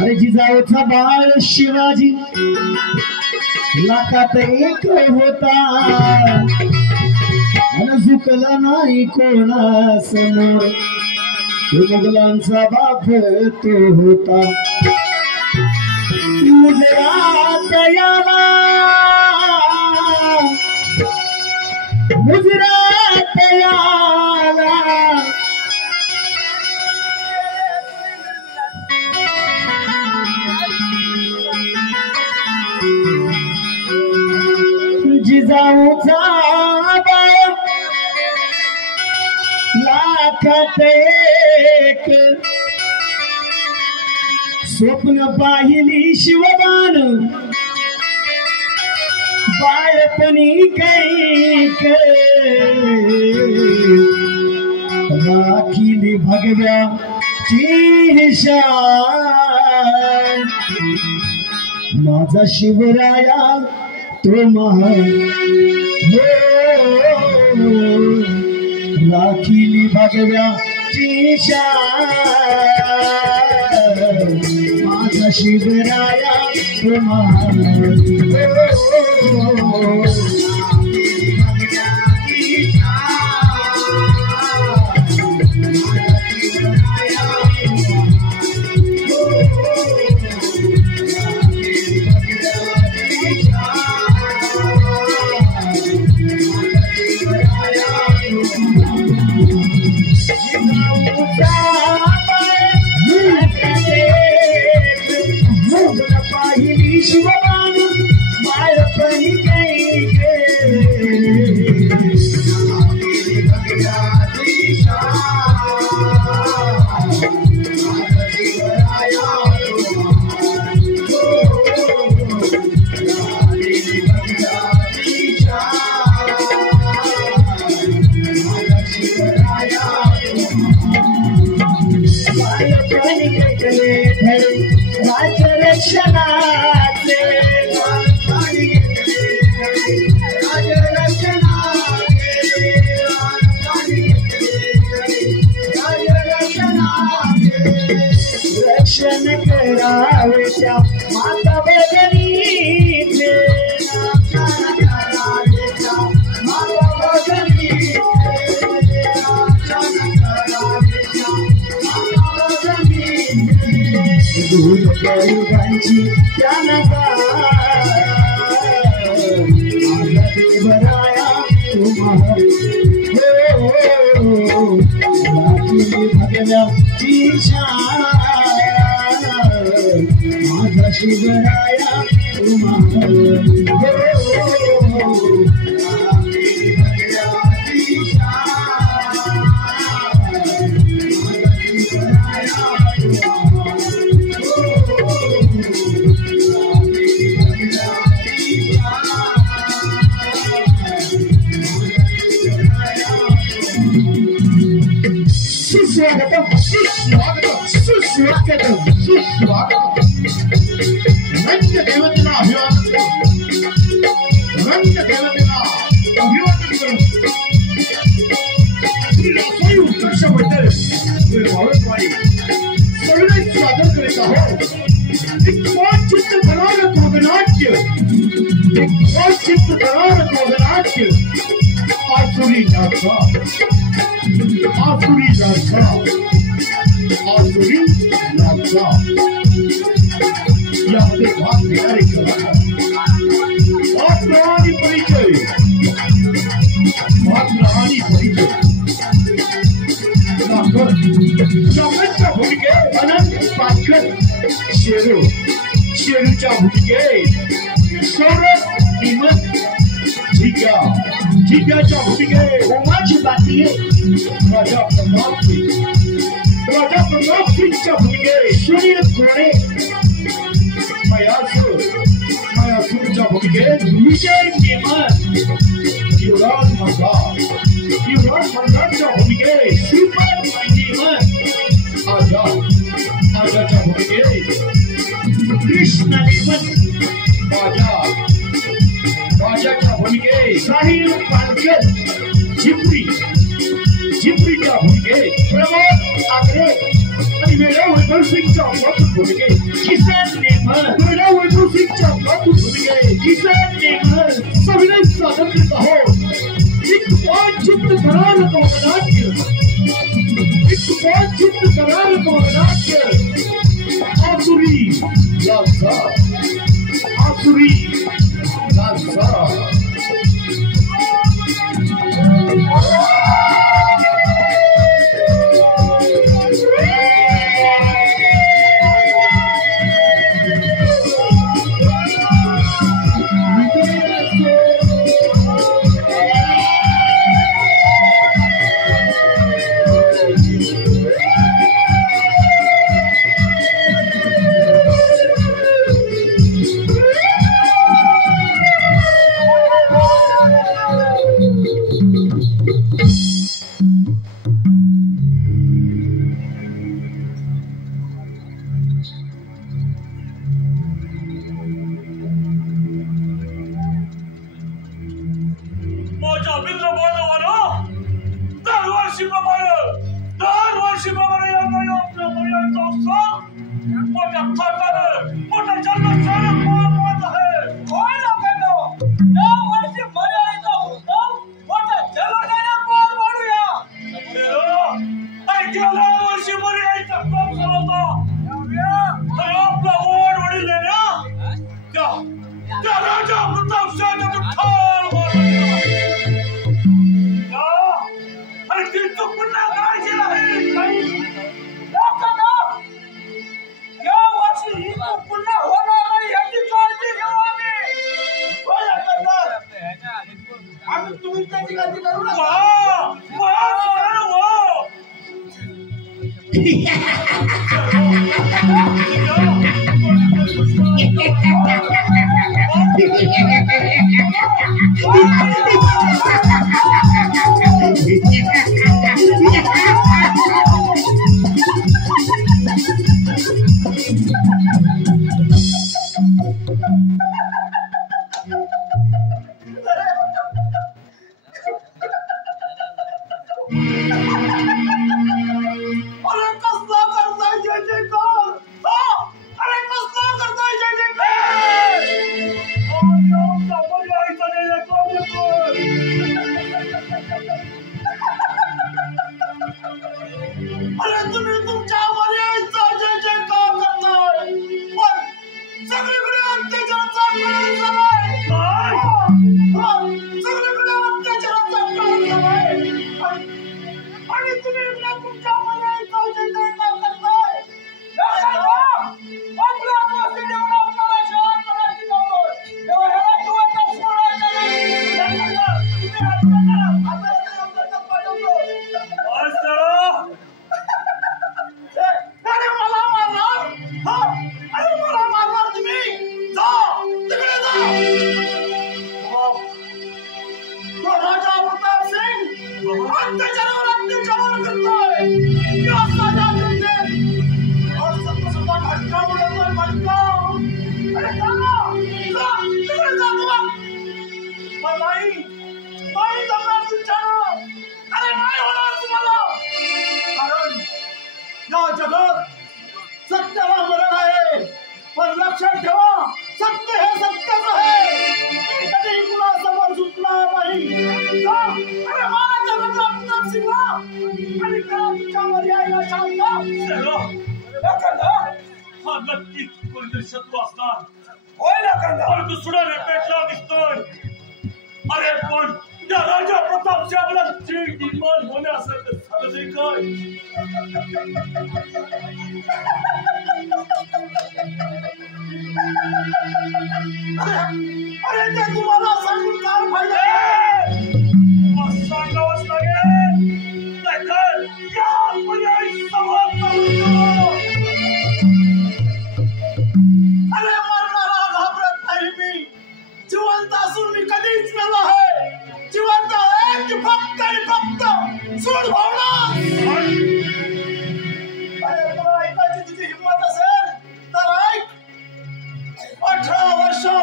अरे जिजाऊचा बाळ शिवाजी लाखात एक होता आणि झुकला नाही कोणासमोर मुघलांचा बाप तो होता गुजरात याला गुजरात याला जिजाऊचा बाळ लाखात एक स्वप्न पाहिली शिवदान बाळपणी कैक राखीली भगव्या शान माझा शिवराया तो महान राखीली भगव्या शान माझा शिवराया तो महान शिवबान बाळपणी राजरक्षणाचे रक्षण करावे त्या माता भगिनीचे दूर गरुडांची त्यानका माझा देवराया तुम्हाला भगव्याची शान माझा शिवराया तुम्हाला सुस्वागतम सुस्वागतम सुस्वागतम सुस्वागतम रंग देवतेला अभिवादन रंग देवतेला अभिवादन करून श्री उत्कर्ष मंडळ भावतवाडी सर्व सादर करीत आहोत चित्त करार कोगनाट्य चित्त करार कोगनाट्य आसुरी नाचा आसुरी नाचा आसुरी नाचा यामध्ये भाग घेणारे कलाकार भाग परिचय शॉपरच्या भूमिकेत अनंत पाटकर शेरूच्या भूमिकेत सौरभ हिमत झिग्याच्या भूमिकेत उमाची बाती राजा प्रताप सिंगच्या भूमिकेत सूर्य कोणे मायासूरच्या भूमिकेत विजय नेमन युवराज मल्हारच्या भूमिकेत सुपर नेमन आजाच्या भूमिकेत कृष्ण नेमन राजाच्या भूमिकेत साहिल पालकर झिपरी भूमिकेत प्रमोद आगरे आणि वेळा वैभव सिंगच्या मातृ भूमिकेत किसन नेमर वेळा वैभव सिंगच्या मातृ भूमिकेत किसन नेमर सविनय सादर करत आहोत एक वाचित्र करार नाट्य एक वाचित्र करार नाट्य आसुरी लासा आसुरी लासा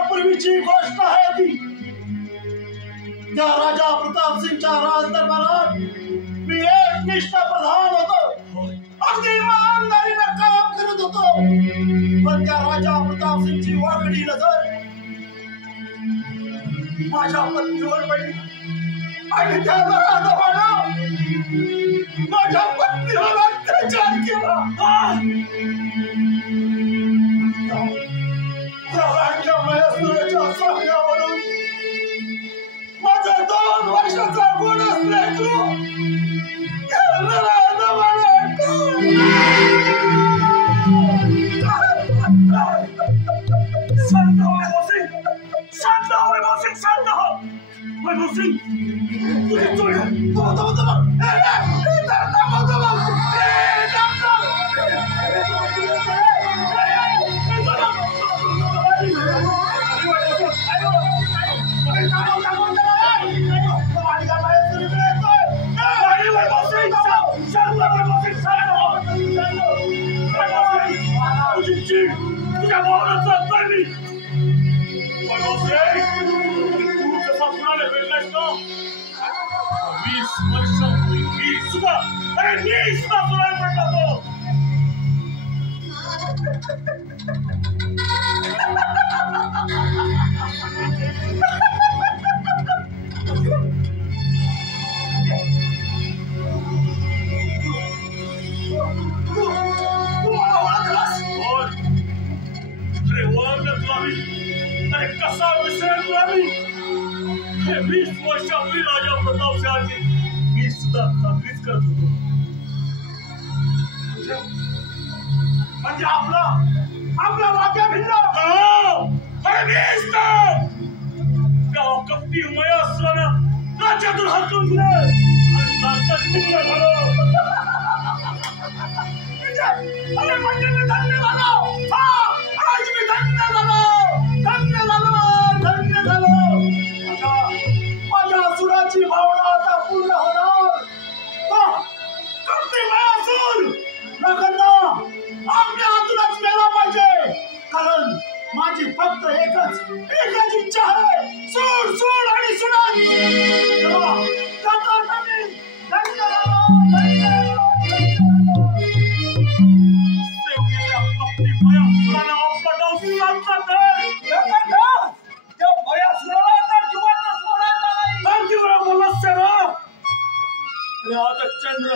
पूर्वीची गोष्ट आहे ती. त्या राजा प्रताप सिंगच्या राज दरबारात मी एक निष्ठा प्रधान पण त्या राजा प्रतापसिंगची वाकडी नजर माझ्या पत्नीवर पडली आणि त्या राजावानं माझ्या पत्नीवर अत्याचार केला. त्या महेश्वराच्या सांगण्यावरून माझा 2 वर्षाचा गोडस लेकरू तुझ्या भावना चालतोय मी. तू कसा कुणाला भेटलास ना 20 वर्ष मी सुद्धा कुणाला भेटला तो. अरे कसा विसरेल तुला मी. 20 वर्षापूर्वी राजा प्रतापसिंहाची मी सुद्धा साजरीच करत होतो. म्हणजे आपला वाक्या भिन्न. अरे त्या कपटी मयासुरानं राज्यातून हटून दिलं आणि राज्यात भिन्न झालं. अरे म्हणजे मी धन्य झालो. आज मी धन्य झालो. माझ्या असुराची भावना आता पूर्ण होणार. आपल्या हातूनच मेला पाहिजे. कारण माझी फक्त एकच इच्छा आहे. सूड आणि सुडाच. चंद्र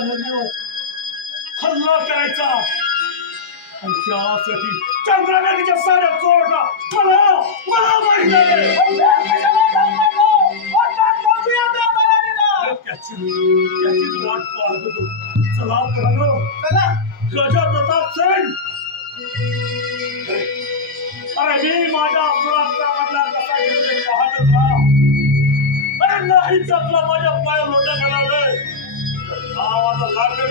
हल्ला करायचा आणि त्यासाठी चंद्रकांतच्या साऱ्या चोरटा मला माहिती त्याचीच वाट पाहत होतो. चला राजा प्रतापसिंग. अरे मी माझ्या अपराधा मधला कसा घेऊन पाहतच राहा. अरे नाही चकला माझ्या पाय लोटा घालावलंय. आता लागलं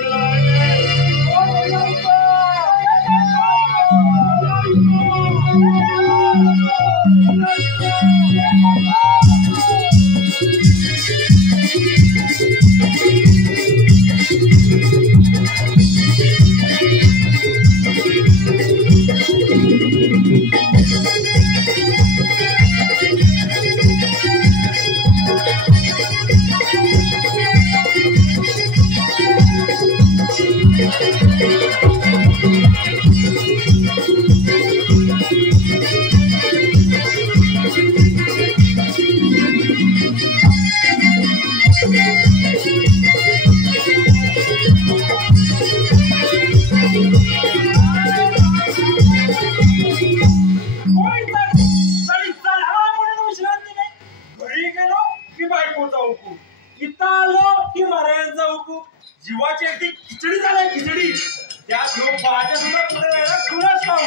जीवाची अगदी खिचडी झाली. खिचडी त्या भाज्या सुद्धा कुठे कुणाच खाऊ.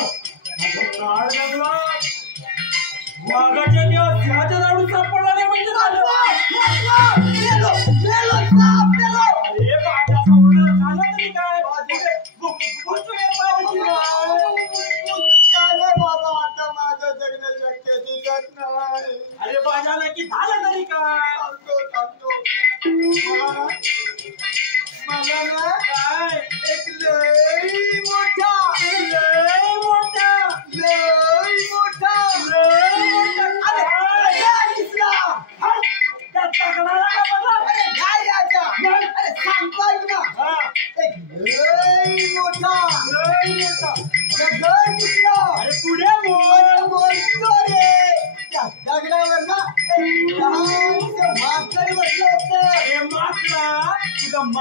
वाघाच्या त्या सिंहाच्या दाडू सापडला नाही म्हणजे झालं. तरी काय अरे बाजाला की झालं तरी काय. काय एक लई मोठा अरे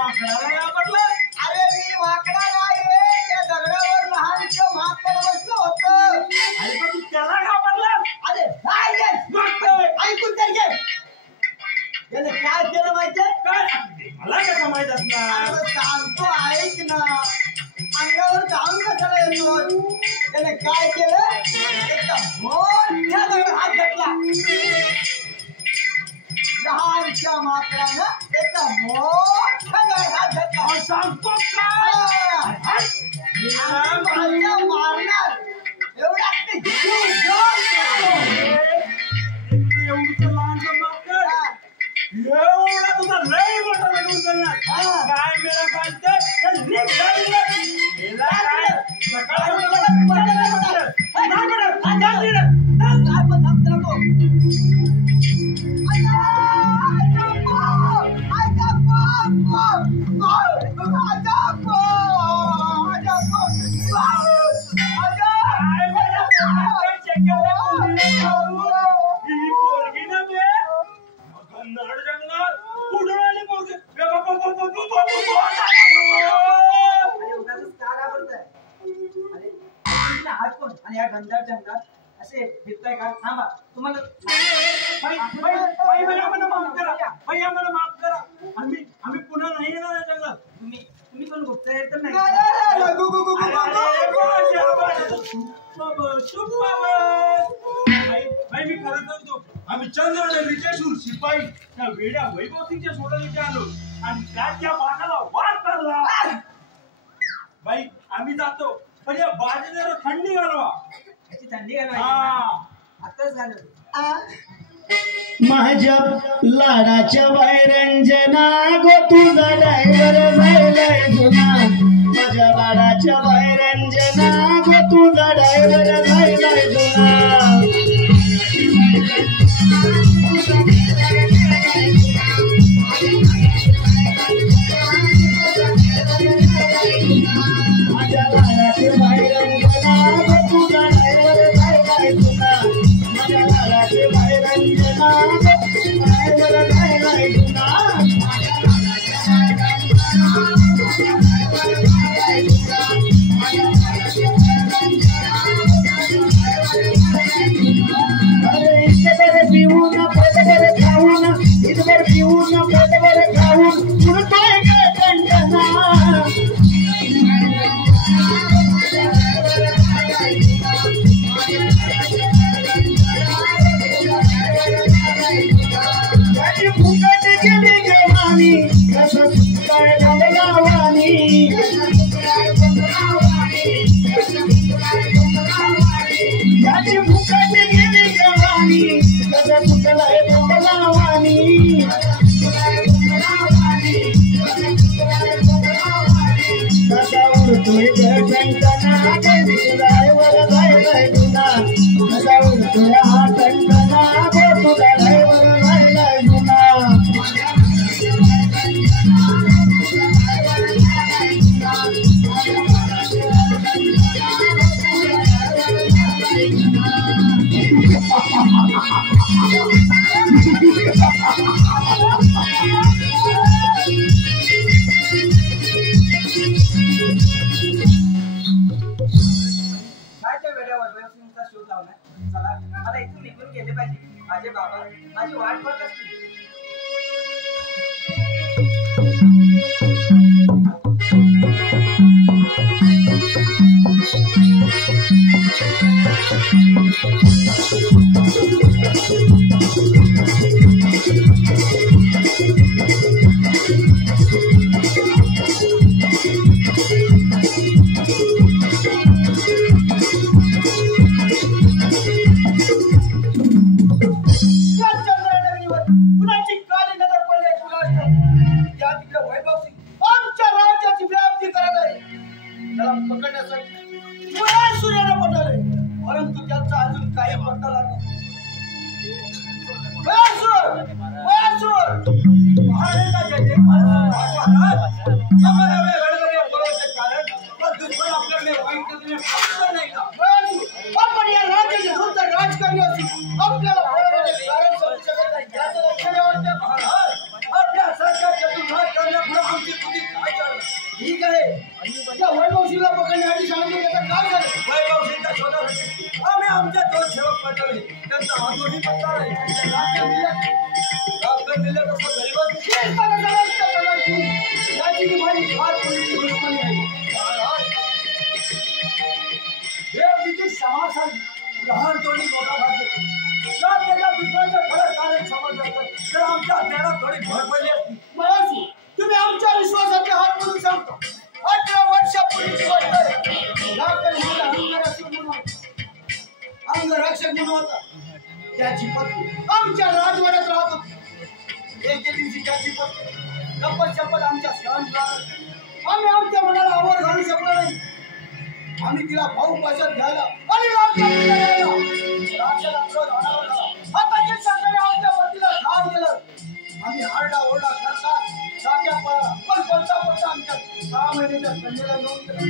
माकडाला घाबरला? अरे मी माकडा नाही रे, त्या दगडावर लहानचं माकड बसलं होतं. अरे पण तू त्याला घाबरला? अरे नाही रे, माकड ऐकून तर घे. त्याने काय केलं माहितीये? काय मला कसं माहित असणार? अरे सांगतो ऐक ना, अंगावर जाऊन कशाला येतो? त्याने काय केलं? एका मोठ्या दगडात हात घातला. लहानच्या माकडानं एका मोठ्या दगडात हात घातला. सांगतो माझ्या मारणार एवढ्यात ते जीव एवढं लहानचं माकड एवढा तुझा लय मोठा बनवून करणार काय मेरा सांगते आणि या गंधार जंगलात असे फिरताय का? थांबा तुम्हाला आम्हाला माफ करा आम्ही पुन्हा नाही येणार या जंगलात. तुम्ही पण गुप्तहेर तर नाही. मी खरं सांगतो आम्ही चंद्रनगरीच्या शिपाई त्या वेड्या वैभव सिंगच्या सोडणीच्या आलो आणि त्या बाणाला वार करला. बाई आम्ही जातो पण या बाजेला थंडी घालवा. थंडी घालवा आताच झालं. माझ्या लाडाच्या वैरंजना गो तुझा ड्रायव्हर झालाय जुना. माझ्या लाडाच्या वैरंजना गो तुझा ड्रायव्हर झालाय जुना. माझ्या लाडाचे वैरंजना गो तुझा ड्रायव्हर झालाय जुना. माझ्या लाडाचे वैरंजना गो तुझा ड्रायव्हर झालाय जुना. अरे इतभर पिऊन पोटभर खाऊन इतभर पिऊन पोटभर खाऊन उडतोय काय कंटना. त्याची फुकट गेली गवानी कसं सुकाय डबलावानी. त्याची फुकट गेली गवानी कसं सुकलाय डबलावानी. कसा उडतोय कंटना ड्रायव्हर झालाय जुना. कसा उडतोय हा कंटना गो तुझा ड्रायव्हर झालाय जुना. काय त्या वेळेवर वैभवसिंगचा शोध लावलाय. चला मला इथून निघून गेले पाहिजे. माझे बाबा माझी वाट बघत असतील. कुणाची काली नजर पडले कुणास या तिकडे वैभवसिंग आमच्या राज्याची व्याप्ती करत आहे. त्याला पकडण्यासाठी मुळा सूर्याला पडले परंतु त्याचा अजून काही पत्ता लागला. आपण या राज्याचे धूर्त राज करण्याची आपल्याला कारण समजू शकत नाही. आपल्या सरकारच्या राज करण्यापुढे आमची ठीक आहे त्या वैभवशीला पकडण्यासाठी सांगितलं त्याचं काय झालं? वैभवसिंगच्या शोधासाठी आम्ही आमच्या 2 सेवक पाठवले. त्यांचा हातोही पत्ता नाही. डॉक्टर दिले तसं गरीबाची याची की माझी फार पोलीस दुश्मनी आहे. देवजीची समासात लहान तोडी मोठा भाग जर त्याच्या दुसऱ्याचं खरं कार्य समजलं असतं तर आमच्या ज्ञानात थोडी भर पडली असती. मयासी, तुम्ही आमच्या विश्वासाचे हात म्हणून सांगतो. 18 वर्षापूर्वीची गोष्ट आहे. डॉक्टर माझा अंगरक्षक म्हणून होता. त्याची पत्नी आमच्या राजवाड्यात राहत होती. एके दिवशी त्याची पत्नी गप्पा आमच्या सहन आम्ही आमच्या मनाला आवर घालू शकलो नाही. आम्ही तिला भाऊ पाशात घ्यायला आणि राजाला क्रोध आणावा लागला. हाताची सकाळी आमच्या पतीला ठार केलं. आम्ही आरडा ओरडा करता जाग्या पळाला पण पळता आमच्या 6 महिन्याच्या कन्येला घेऊन गेला.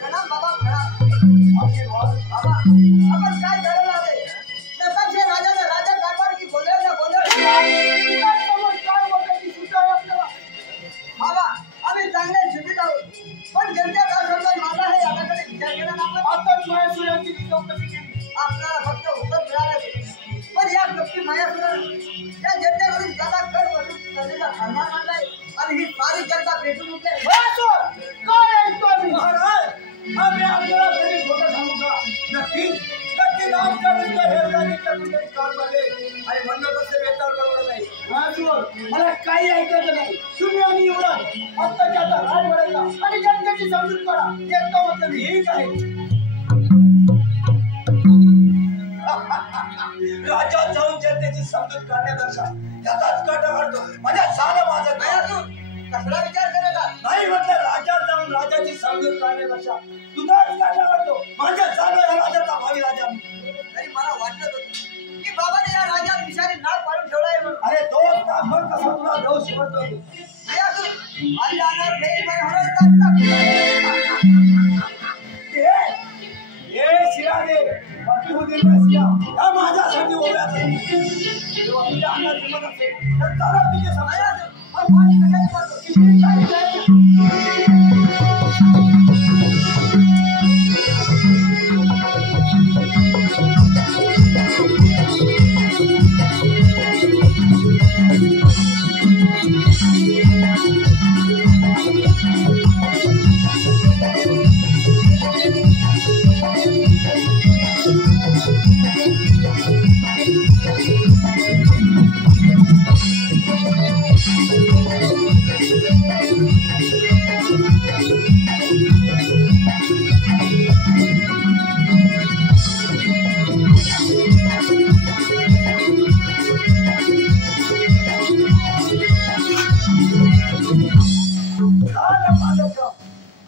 प्रणाम बाबा प्रणाम. आशीर्वाद बाबा. आपण काय झालेलं आहे? नकाशे राजाने राजा कारभार की बोलले ना बोलले काय समज काय बघायची सुद्धा आहे आपल्याला. बाबा आम्ही चांगले सुखीत आहोत पण जनता का समज माझा हे याकडे विचार केला ना आपण. आताच मायासुरांची चौकशी केली. आपल्याला फक्त उत्तर मिळालं पण या व्यक्ती मायासुराने त्या जनतेकडून ज्यादा कर वसूल करण्याचा सन्मान मानलाय आणि ही सारी जनता भेटून उठली. काय ऐकतो मी महाराज? आम्ही आपल्याला कधी खोटं सांगू का? नक्की आमच्या विरुद्ध हेरगाडीच्या विरुद्ध काम झाले आणि म्हणणं तसे बेताल बरोबर नाही. मला काही ऐकायचं नाही. तुम्ही आणि एवढं आत्ताच्या आता राजवाड्याचा आणि जनतेची समजूत करा. येतो मतलब हेच आहे. राज्यात जाऊन जनतेची समजूत काढण्यापेक्षा याचाच कट काढतो. माझ्या सालं माझं कसला विचार करायचा नाही. म्हटलं राज्यात जाऊन राजाची समजूत काढण्यापेक्षा तुझाच काटा काढतो. माझ्या सालं या राजाचा भावी राजा. नाही मला वाटलं होतं की बाबाने या राजात विषारी नाक पाडून ठेवलाय म्हणून. अरे दोष नागभर कसा तुला दोष शिवतो माझ्यासाठी उभ्या तुझ्या अंगात हिंमत असेल तर चला तुझे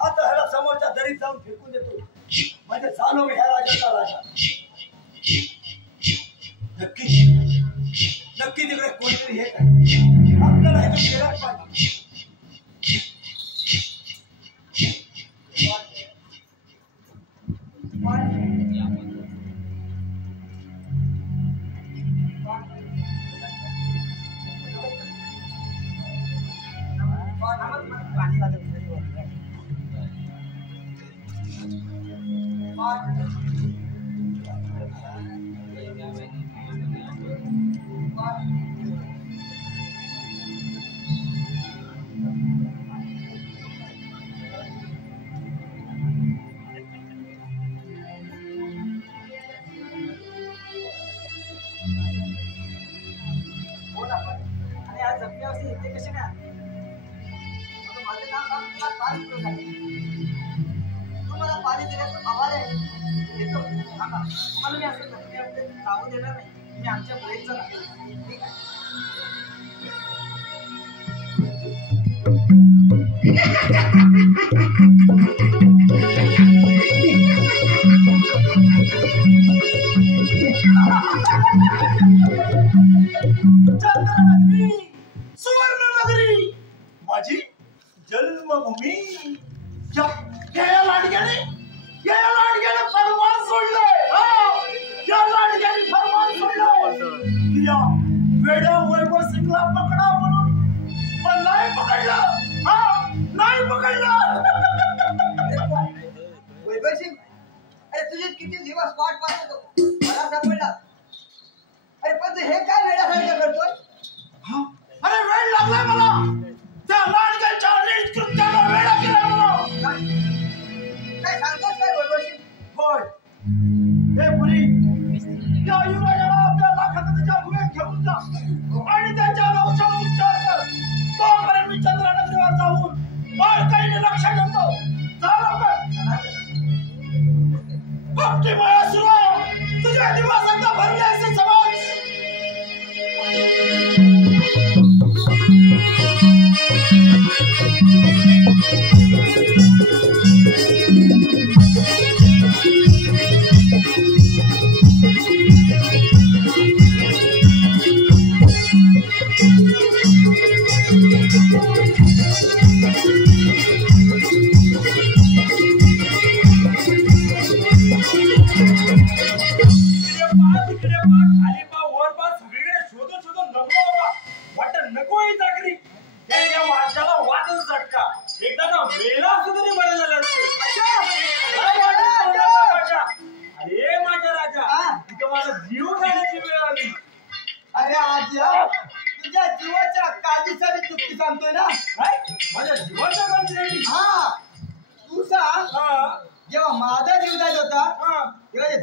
आता ह्याला समोरच्या दरीत जाऊन फेकून देतो. म्हणजे झालो मी ह्या राजाचा राजा. नक्की तिकडे कोणतरी हे आपल्याला हे केलंच पाहिजे. तुम्हाला पाणी देण्याचं आभार आहे. येतो तुम्हाला मी असं सांगू देणार नाही. मी आमच्या मुलीचं ठीक आहे. चंद्रनगरी सुवर्णनगरी माझी जन्मभूमी. या लाडक्याने फरमान सोडलंय. या लाडक्याने फरमान सोडलंय या वेड्या वैभव सिंगला पकडा म्हणून पण नाही पकडलं.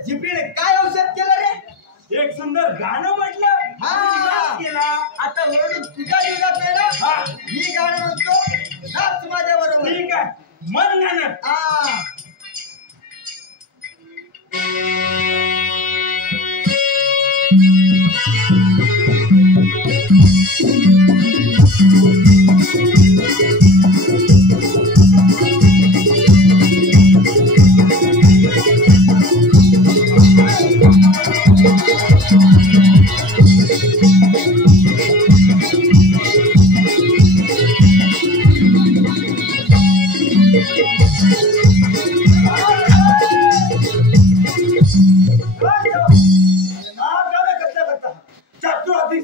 जिपीने काय औषध केलं रे? एक सुंदर गाणं म्हटलं. हा. केला. आता वरून तुझ्या जीवनात नाही ना? हा. मी गाणं म्हणतो, नाच माझ्या बरोबर. ठीक आहे मन गाणं. हा.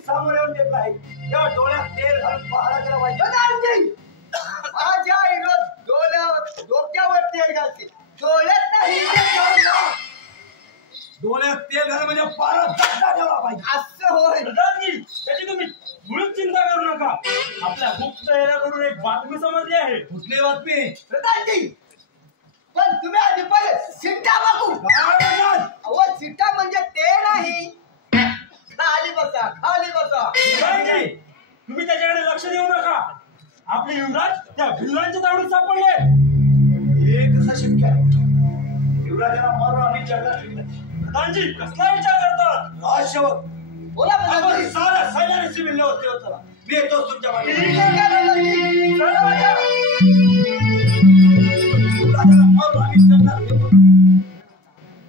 समोर येऊन देत नाही. तेव्हा डोळ्यात तेल घालून पहायला गेला पाहिजे. माझ्या आईनं डोक्यावर तेल घालते, डोळ्यात नाही. डोळ्यात तेल घाल म्हणजे पारा चटका ठेवला पाहिजे. असं होय. प्रधानजी त्याची तुम्ही मुळीच चिंता करू नका. आपल्या गुप्त चेहऱ्याकडून एक बातमी समजली आहे. कुठली बातमी? प्रधानजी, पण तुम्ही आधी पहिले सिट्टा बघू. अहो सिट्टा म्हणजे ते नाही. खाली बसा, खाली बसा. प्रधानजी तुम्ही त्याच्याकडे लक्ष देऊ नका. आपले युवराज त्या भिल्लांच्या तावडीत सापडले. हे कसं शक्य आहे? युवराजाला मारून आम्ही जगात ठेवलं. प्रधानजी कसला विचार करतात? राजसेवक बोला. आपण साऱ्या सैन्याशी मिळले होते. चला मी येतोच तुमच्या पाठी.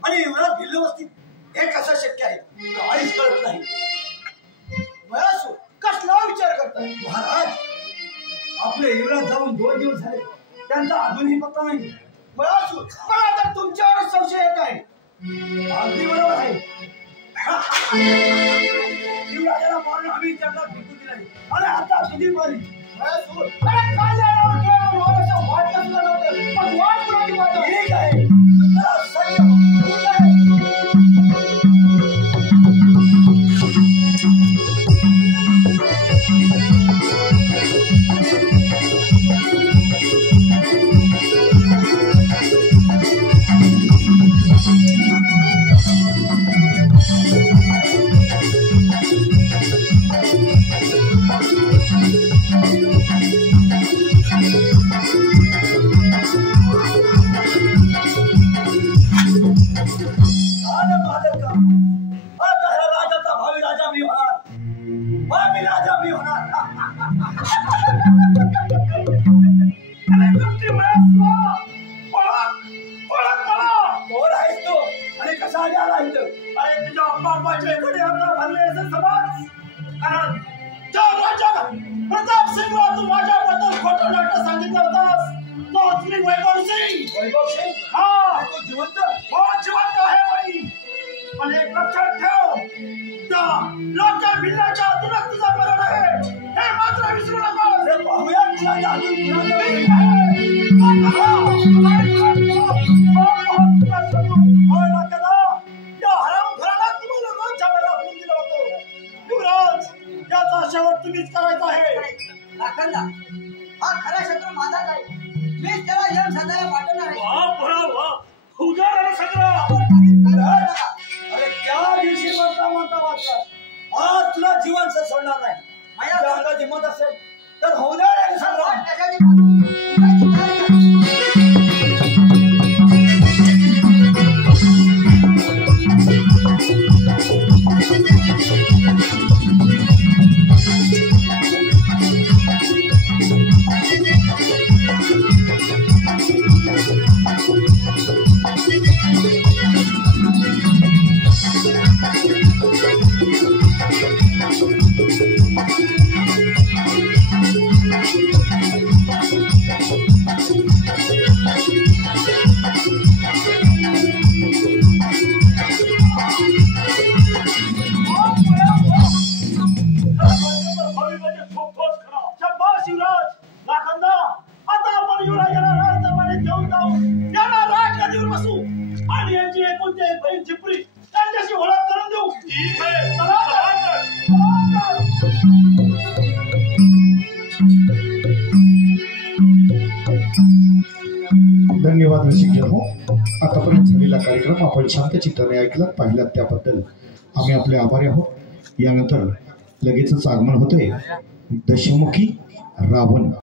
आणि युवराज भिल्ल वस्तीत हे कसं शक्य आहे? काहीच कळत नाही. वयासू कसला विचार करताय महाराज? आपले युवराज जाऊन 2 दिवस झाले, त्यांचा अजूनही पत्ता नाही. वयासू मला तर तुमच्यावर संशय येत आहे. अगदी बरोबर आहे. युवराजाला मारून आम्ही जंगलात फेकून दिले आणि आता तुझी बरी. वयासू अरे काय झालं? मला वाटलं सुद्धा नव्हतं. पण वाट कुणाची वाटत? ठीक आहे जरा संयम. ठीक आहे. हा खरा शत्रू माझाच आहे. मीच त्याला यम साधायला पाठवणार आहे. अरे त्या दिवशी म्हणता वाचला. आज तुला जीवन सोडणार नाही. माझ्या अंगात हिंमत असेल तर होऊ द्या संग्राम. धन्यवाद रसिक जन्मो. आतापर्यंत झालेला कार्यक्रम आपण शांत चित्ताने ऐकला पाहिला त्याबद्दल आम्ही आपले आभारी आहोत. यानंतर लगेचच आगमन होते दशमुखी रावण.